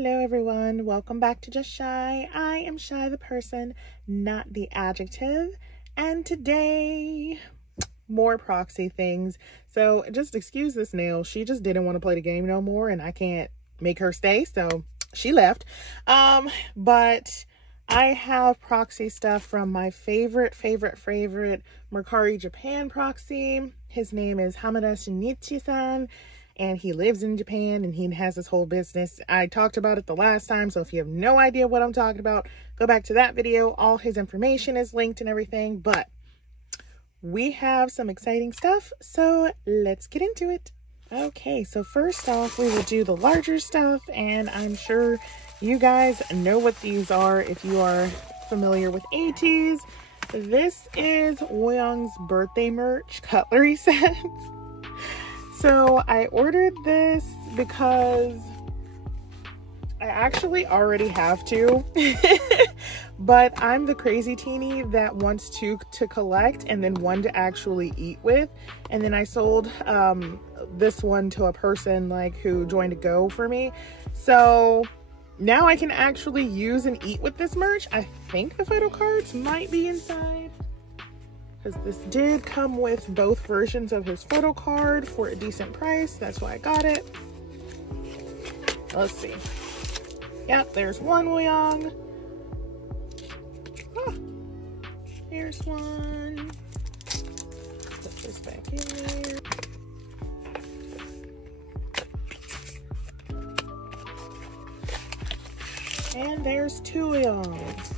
Hello everyone, welcome back to Just Shy. I am Shy the person, not the adjective, and today more proxy things. So just excuse this nail, she just didn't want to play the game no more and I can't make her stay, so she left. But I have proxy stuff from my favorite Mercari Japan proxy. His name is Hamada Shinichi-san. And he lives in Japan and he has his whole business. I talked about it the last time, so if you have no idea what I'm talking about, go back to that video. All his information is linked and everything, but we have some exciting stuff, so let's get into it. Okay, so first off, we will do the larger stuff, and I'm sure you guys know what these are if you are familiar with ATs. This is Woyong's birthday merch cutlery set. So I ordered this because I actually already have two, but I'm the crazy teeny that wants two to collect and then one to actually eat with. And then I sold this one to a person who joined a go for me. So now I can actually use and eat with this merch. I think the photo cards might be inside, because this did come with both versions of his photo card for a decent price. That's why I got it. Let's see. Yep, there's one Woyong. Oh, here's one. Put this back in there. And there's two Woyongs.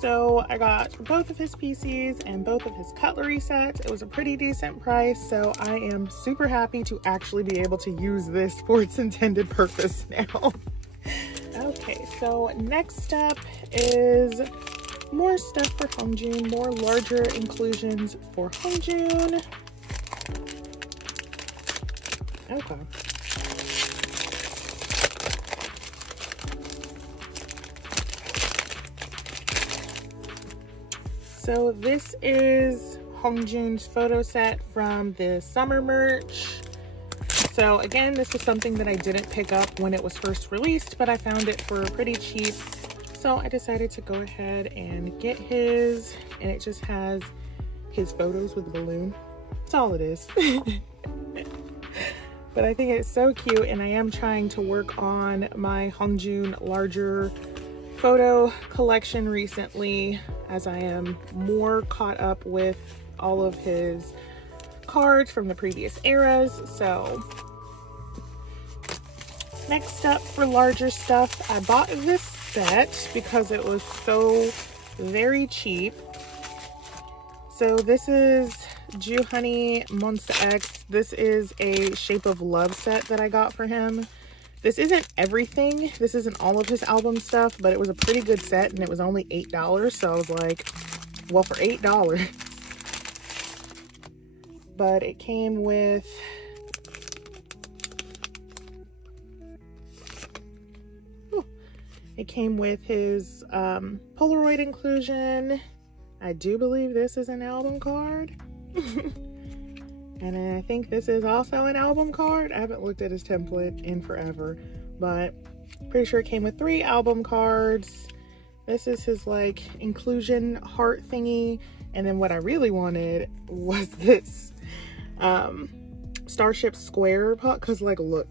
So I got both of his PCs and both of his cutlery sets. It was a pretty decent price, so I am super happy to actually be able to use this for its intended purpose now. Okay, so next up is more stuff for Hongjun, more larger inclusions for Hongjun. Okay. So this is Hongjun's photo set from the summer merch. So again, this was something that I didn't pick up when it was first released, but I found it for pretty cheap. So I decided to go ahead and get his, and it just has his photos with a balloon. That's all it is. But I think it's so cute, and I am trying to work on my Hongjun larger photo collection recently, as I am more caught up with all of his cards from the previous eras. So next up for larger stuff, I bought this set because it was so very cheap. So this is Ju Honey Monster X. This is a Shape of Love set that I got for him. This isn't everything. This isn't all of his album stuff, but it was a pretty good set and it was only $8. So I was like, well, for $8. But it came with his Polaroid inclusion. I do believe this is an album card. And then I think this is also an album card. I haven't looked at his template in forever, but pretty sure it came with 3 album cards. This is his inclusion heart thingy. And then what I really wanted was this Starship Square pot, cause look.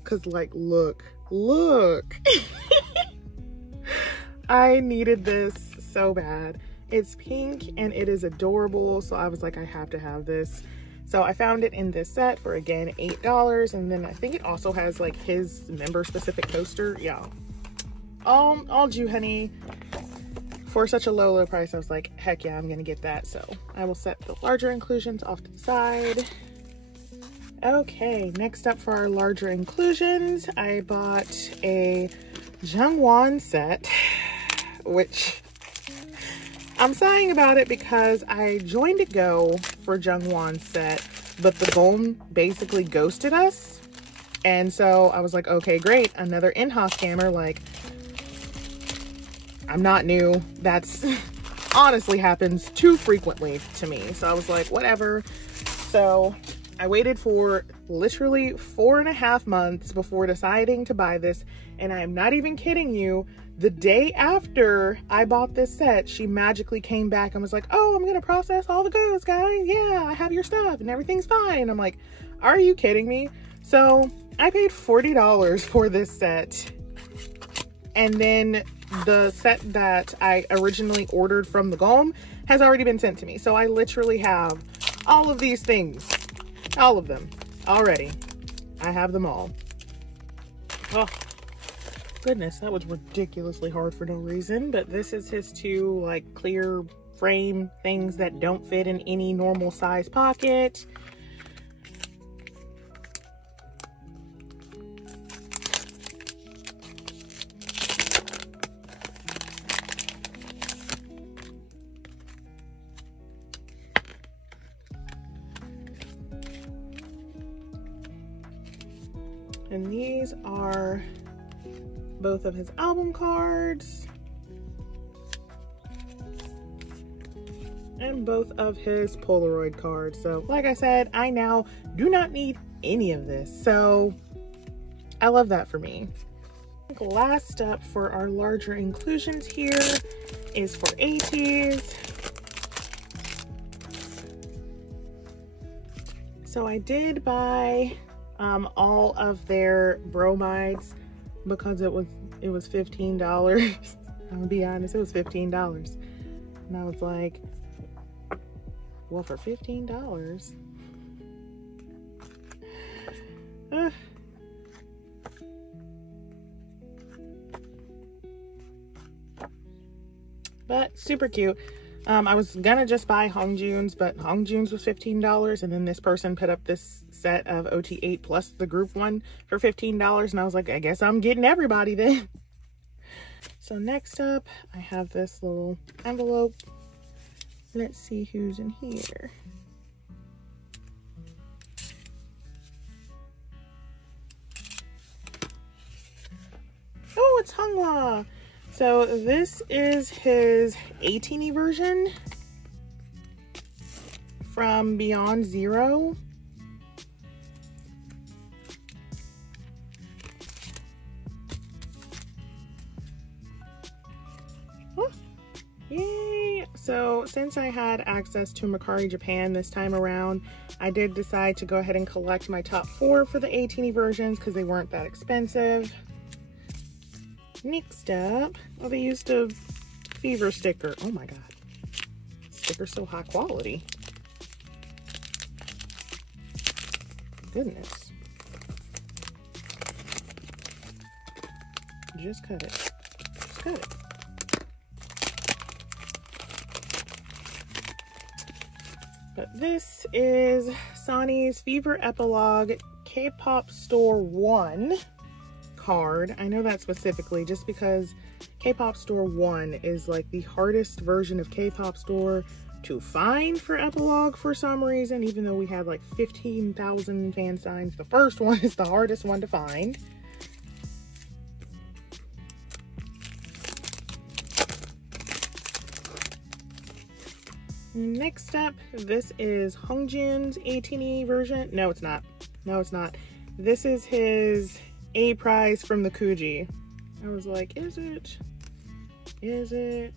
I needed this so bad. It's pink and it is adorable, so I was like, I have to have this. So I found it in this set for, again, $8. And then I think it also has his member specific poster. Yeah. All Ju Honey for such a low price. I was like, heck yeah, I'm gonna get that. So I will set the larger inclusions off to the side. Okay, next up for our larger inclusions, I bought a Zhang Wand Set, which I'm sighing about it because I joined a go for Zhang Wand Set, but the Golem basically ghosted us. And so I was like, okay, great, another in-house scammer. I'm not new. That's honestly happens too frequently to me. So I was like, whatever. So I waited for literally 4.5 months before deciding to buy this, and I am not even kidding you. The day after I bought this set, she magically came back and was like, oh, I'm gonna process all the goods, guys. Yeah, I have your stuff and everything's fine. And I'm like, are you kidding me? So I paid $40 for this set. And then the set that I originally ordered from the Gom has already been sent to me. So I literally have all of these things, all of them already. I have them all. Oh, goodness, that was ridiculously hard for no reason. But this is his two like clear frame things that don't fit in any normal size pocket. And these are both of his album cards and both of his Polaroid cards. So like I said, I now do not need any of this. So I love that for me. Last up for our larger inclusions here is for ATs. So I did buy all of their bromides because it was $15. I'm gonna be honest, it was $15. And I was like, well, for $15. But super cute. I was gonna just buy Hongjoon's, but Hongjoon's was $15, and then this person put up this set of OT8 plus the group one for $15, and I was like, I guess I'm getting everybody then. So next up, I have this little envelope. Let's see who's in here. Oh, it's Hongwa. So this is his 18 version from Beyond Zero. Oh, yay! So since I had access to Mercari Japan this time around, I did decide to go ahead and collect my top 4 for the 18 versions because they weren't that expensive. Next up, oh, they used a fever sticker. Oh my god, sticker's so high quality. Goodness. Just cut it. Just cut it. But this is Sonny's Fever Epilogue K-Pop Store 1 card. I know that specifically just because K-Pop Store 1 is like the hardest version of K-Pop Store to find for Epilogue for some reason, even though we had like 15,000 fan signs. The first one is the hardest one to find. Next up, this is Hongjoon's 18E version. No, it's not. No, it's not. This is his A prize from the Kuji. I was like, is it? Is it?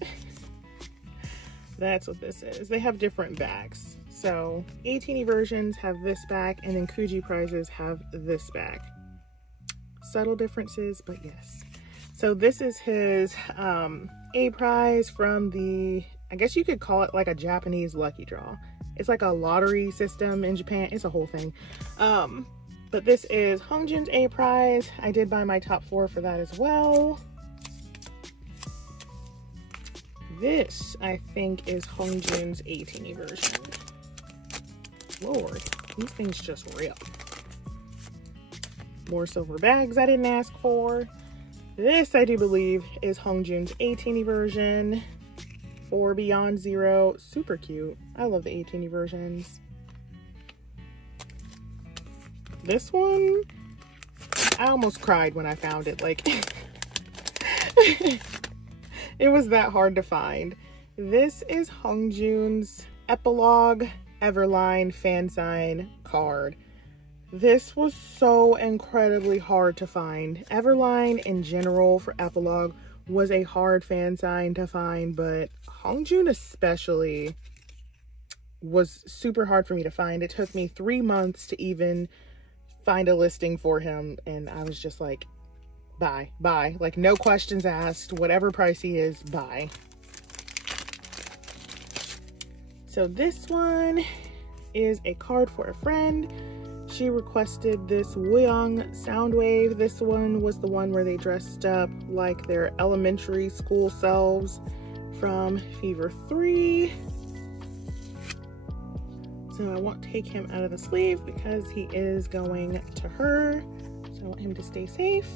That's what this is. They have different bags. So 18E versions have this back, and then Kuji prizes have this back. Subtle differences, but yes. So this is his A prize from the, I guess you could call it like a Japanese lucky draw. It's like a lottery system in Japan. It's a whole thing. But this is Hongjoon's A prize. I did buy my top 4 for that as well. This, I think, is Hongjoon's 18E version. Lord, these things just rip. More silver bags I didn't ask for. This, I do believe, is Hongjoon's 18E version for Beyond Zero. Super cute. I love the 18E versions. This one, I almost cried when I found it. Like, it was that hard to find. This is Hongjoon's Epilogue Everline fan sign card. This was so incredibly hard to find. Everline in general for Epilogue was a hard fan sign to find, but Hongjun especially was super hard for me to find. It took me 3 months to even find a listing for him, and I was just like, bye. Like, no questions asked. Whatever price he is, bye. So this one is a card for a friend. She requested this Woyong Soundwave. This one was the one where they dressed up like their elementary school selves from Fever 3. So I won't take him out of the sleeve because he is going to her. So I want him to stay safe.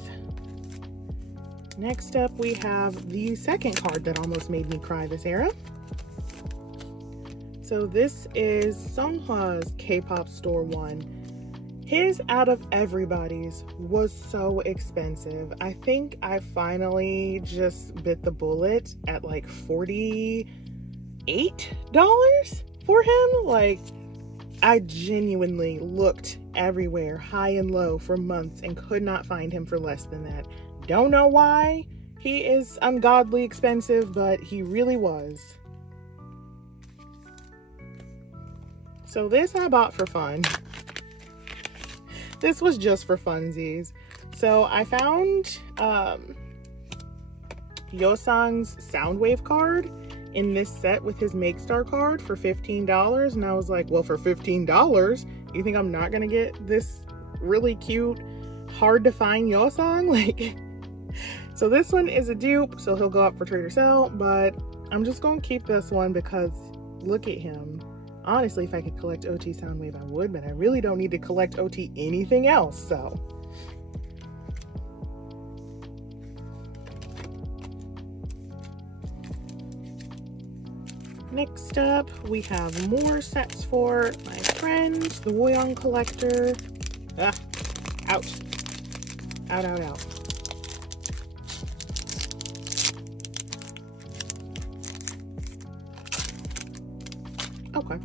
Next up, we have the second card that almost made me cry this era. So this is Songhwa's K-pop store one. His out of everybody's was so expensive. I think I finally just bit the bullet at like $48 for him. Like, I genuinely looked everywhere, high and low, for months and could not find him for less than that. Don't know why. He is ungodly expensive, but he really was. So this I bought for fun. This was just for funsies. So I found Yeosang's Soundwave card in this set with his Make Star card for $15. And I was like, well, for $15, you think I'm not gonna get this really cute, hard to find Yeosang? Like, so this one is a dupe, so he'll go up for trade or sell, but I'm just gonna keep this one because look at him. Honestly, if I could collect OT Soundwave, I would, but I really don't need to collect OT anything else, so. Next up, we have more sets for my friend, the Woyong collector. Ah, ouch. Out. Okay.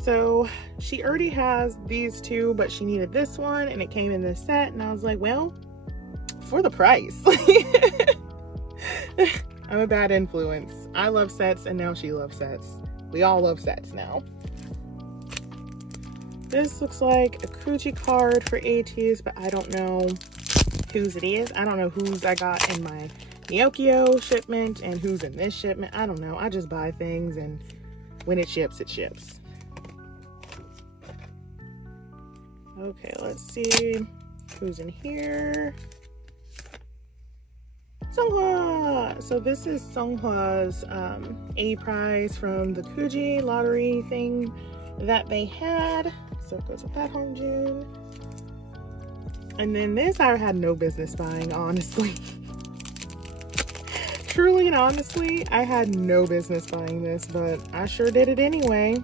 So she already has these two, but she needed this one and it came in this set, and I was like, well, for the price. I'm a bad influence. I love sets and now she loves sets. We all love sets now. This looks like a Kuji card for ATs, but I don't know whose it is. I don't know whose I got in my Neokyo shipment and who's in this shipment. I don't know. I just buy things, and when it ships, it ships. Okay, let's see who's in here. Songhwa! So this is Songhwa's A prize from the Kuji lottery thing that they had. So it goes with that, Hongjun. And then this I had no business buying, honestly. Truly and honestly, I had no business buying this, but I sure did it anyway.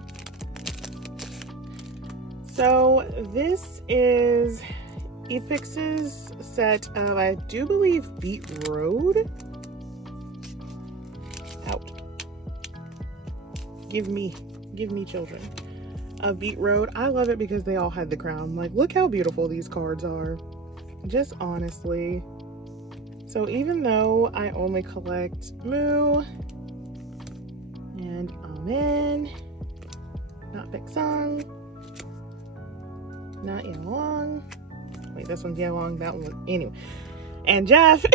So this is Epix's set of, I do believe, Beat Road. Out. Give me children. Beat Road. I love it because they all had the crown. Like, look how beautiful these cards are. Just honestly. So even though I only collect Moo and Amen, not Baeksang, not Yeolong. Wait, this one's Yeolong, that one, anyway. And Jeff.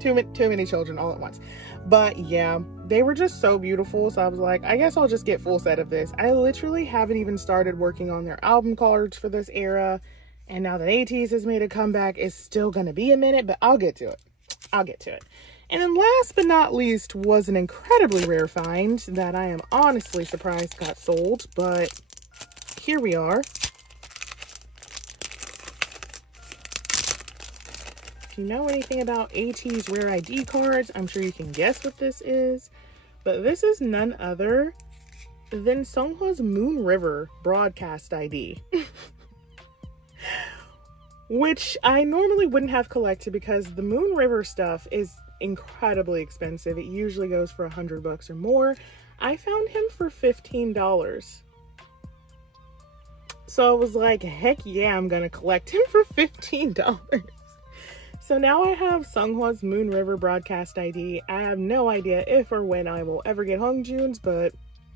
too many children all at once. But yeah, they were just so beautiful. So I was like, I guess I'll just get full set of this. I literally haven't even started working on their album cards for this era. And now that ATEEZ has made a comeback, it's still going to be a minute, but I'll get to it. And then last but not least was an incredibly rare find that I am honestly surprised got sold, but here we are. If you know anything about ATEEZ rare ID cards, I'm sure you can guess what this is. But this is none other than Songhwa's Moon River broadcast ID. Which I normally wouldn't have collected because the Moon River stuff is incredibly expensive. It usually goes for $100 or more. I found him for $15. So I was like, heck yeah, I'm gonna collect him for $15. So now I have Sunghwa's Moon River broadcast ID. I have no idea if or when I will ever get Hongjoon's, but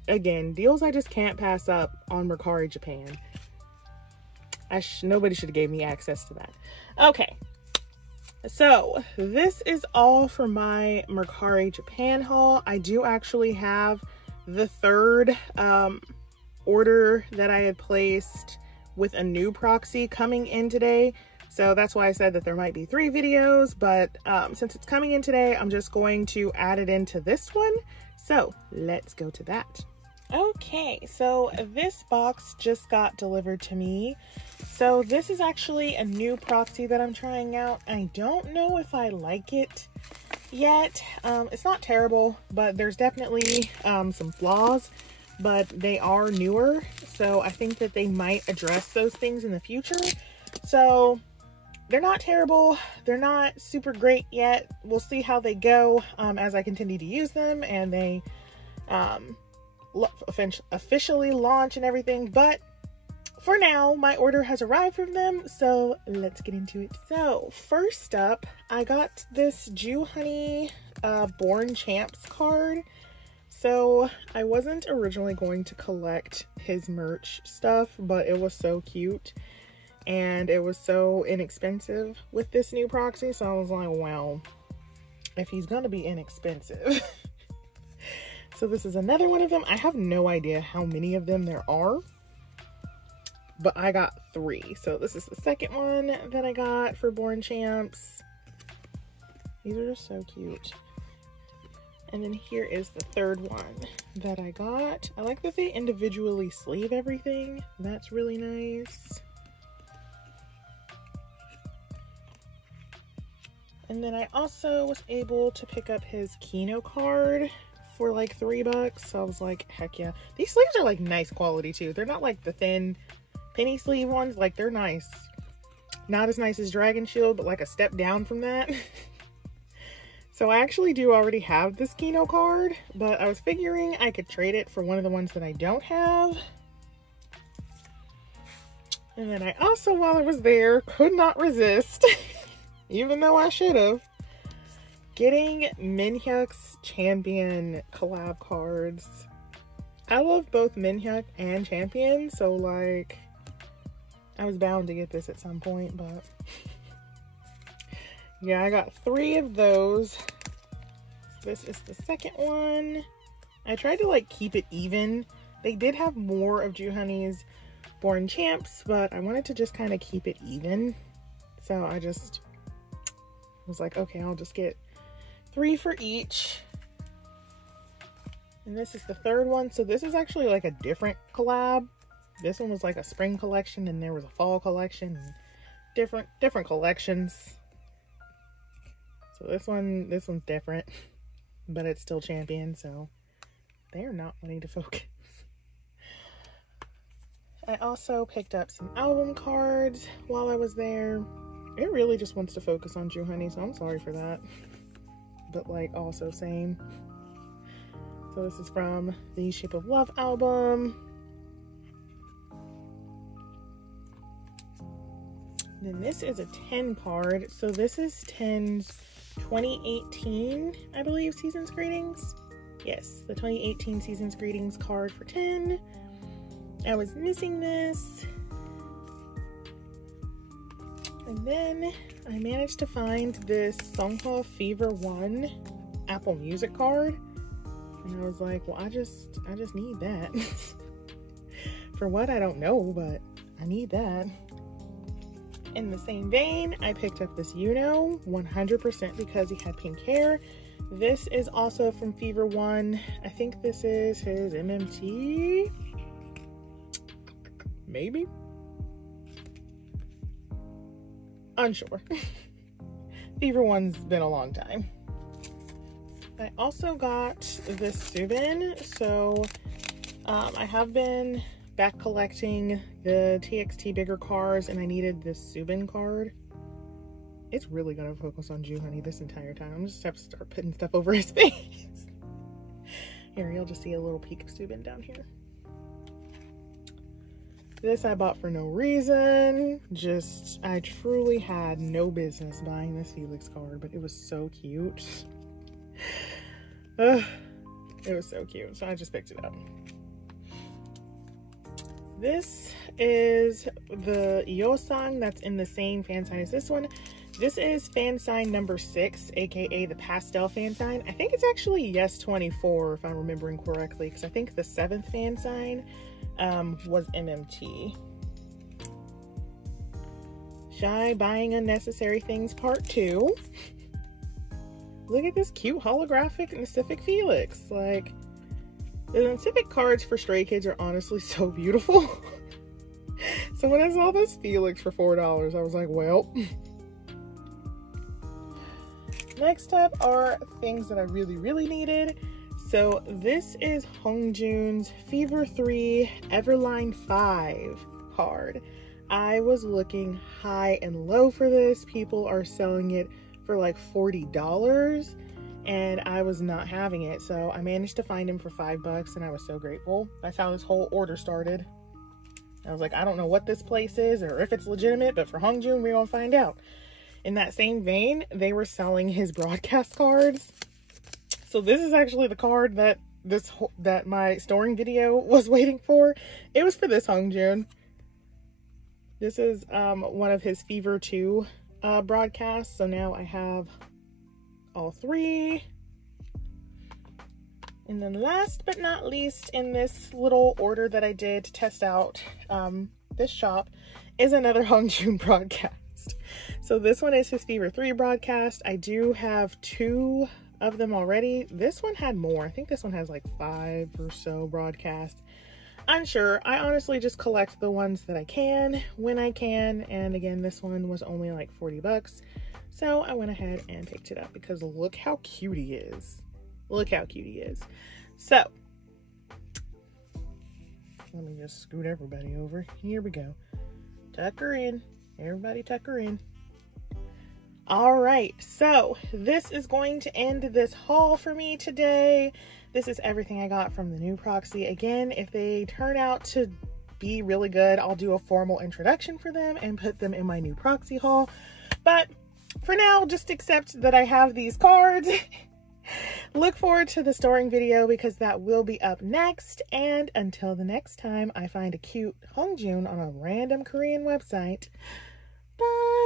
again, deals I just can't pass up on Mercari Japan. Nobody should have gave me access to that. Okay, so this is all for my Mercari Japan haul. I do actually have the third order that I had placed with a new proxy coming in today. So that's why I said that there might be 3 videos, but since it's coming in today, I'm just going to add it into this one. So let's go to that. Okay, so this box just got delivered to me. So this is actually a new proxy that I'm trying out. I don't know if I like it yet. It's not terrible, but there's definitely some flaws, but they are newer. So I think that they might address those things in the future. So they're not terrible. They're not super great yet. We'll see how they go as I continue to use them and they officially launch and everything. But for now, my order has arrived from them, so let's get into it. So first up, I got this Ju Honey Born Champs card. So I wasn't originally going to collect his merch stuff, but it was so cute and it was so inexpensive with this new proxy. So I was like, well, if he's gonna be inexpensive. So this is another one of them. I have no idea how many of them there are, but I got 3. So this is the second one that I got for Born Champs. These are just so cute. And then here is the third one that I got. I like that they individually sleeve everything. That's really nice. And then I also was able to pick up his Kino card for like $3. So I was like, heck yeah. These sleeves are like nice quality too. They're not like the thin penny sleeve ones. Like they're nice. Not as nice as Dragon Shield, but like a step down from that. So I actually do already have this Kino card, but I was figuring I could trade it for one of the ones that I don't have. And then I also, while I was there, could not resist, even though I should have, getting Minhyuk's Champion collab cards. I love both Minhyuk and Champion, so like, I was bound to get this at some point, but yeah, I got 3 of those. This is the second one. I tried to like keep it even. They did have more of Ju Honey's Born Champs, but I wanted to just kind of keep it even. So I just was like, okay, I'll just get 3 for each. And this is the third one. So this is actually like a different collab. This one was like a spring collection and there was a fall collection and different collections. So this one's different, but it's still Champion, so they are not wanting to focus. I also picked up some album cards while I was there. It really just wants to focus on Ju Honey, so I'm sorry for that. But like also same. So this is from the Shape of Love album. Then this is a 10 card. So this is 10's 2018, I believe, Season's Greetings. Yes, the 2018 Season's Greetings card for 10. I was missing this. And then I managed to find this Songhwa Fever 1 Apple Music card. And I was like, well, I just need that. For what, I don't know, but I need that. In the same vein, I picked up this Yuno 100% because he had pink hair. This is also from Fever 1. I think this is his MMT. Maybe? Unsure. Fever 1's been a long time. I also got this Subin. So I have been back collecting the TXT bigger cards and I needed this Subin card. It's really gonna focus on Ju, honey, this entire time. I'm just have to start putting stuff over his face. Here, you'll just see a little peek of Subin down here. This I bought for no reason. Just, I truly had no business buying this Felix card, but it was so cute. It was so cute, so I just picked it up. This is the Yosang that's in the same fan sign as this one. This is fan sign number 6, aka the pastel fan sign. I think it's actually Yes 24 if I'm remembering correctly, because I think the 7th fan sign was MMT. Shy Buying Unnecessary Things Part 2. Look at this cute holographic Pacific Felix. Like, the Pacific cards for Stray Kids are honestly so beautiful. So when I saw this Felix for $4, I was like, well. Next up are things that I really needed. So this is Hongjun's Fever 3 Everline 5 card. I was looking high and low for this. People are selling it for like $40 and I was not having it. So I managed to find him for $5 and I was so grateful. That's how this whole order started. I was like, I don't know what this place is or if it's legitimate, but for Hongjun, we're gonna find out. In that same vein, they were selling his broadcast cards. So this is actually the card that my storing video was waiting for. It was for this Hongjun. This is one of his Fever 2 broadcasts. So now I have all 3. And then last but not least in this little order that I did to test out this shop is another Hongjun broadcast. So this one is his Fever 3 broadcast. I do have 2 of them already. This one had more. I think this one has like 5 or so broadcasts. Unsure. I honestly just collect the ones that I can when I can. And again, this one was only like $40. So I went ahead and picked it up because look how cute he is. Look how cute he is. So let me just scoot everybody over. Here we go. Tuck her in. Everybody tuck her in. All right, so this is going to end this haul for me today. This is everything I got from the new proxy. Again, if they turn out to be really good, I'll do a formal introduction for them and put them in my new proxy haul. But for now, just accept that I have these cards. Look forward to the storing video because that will be up next. And until the next time I find a cute Hongjun on a random Korean website, bye!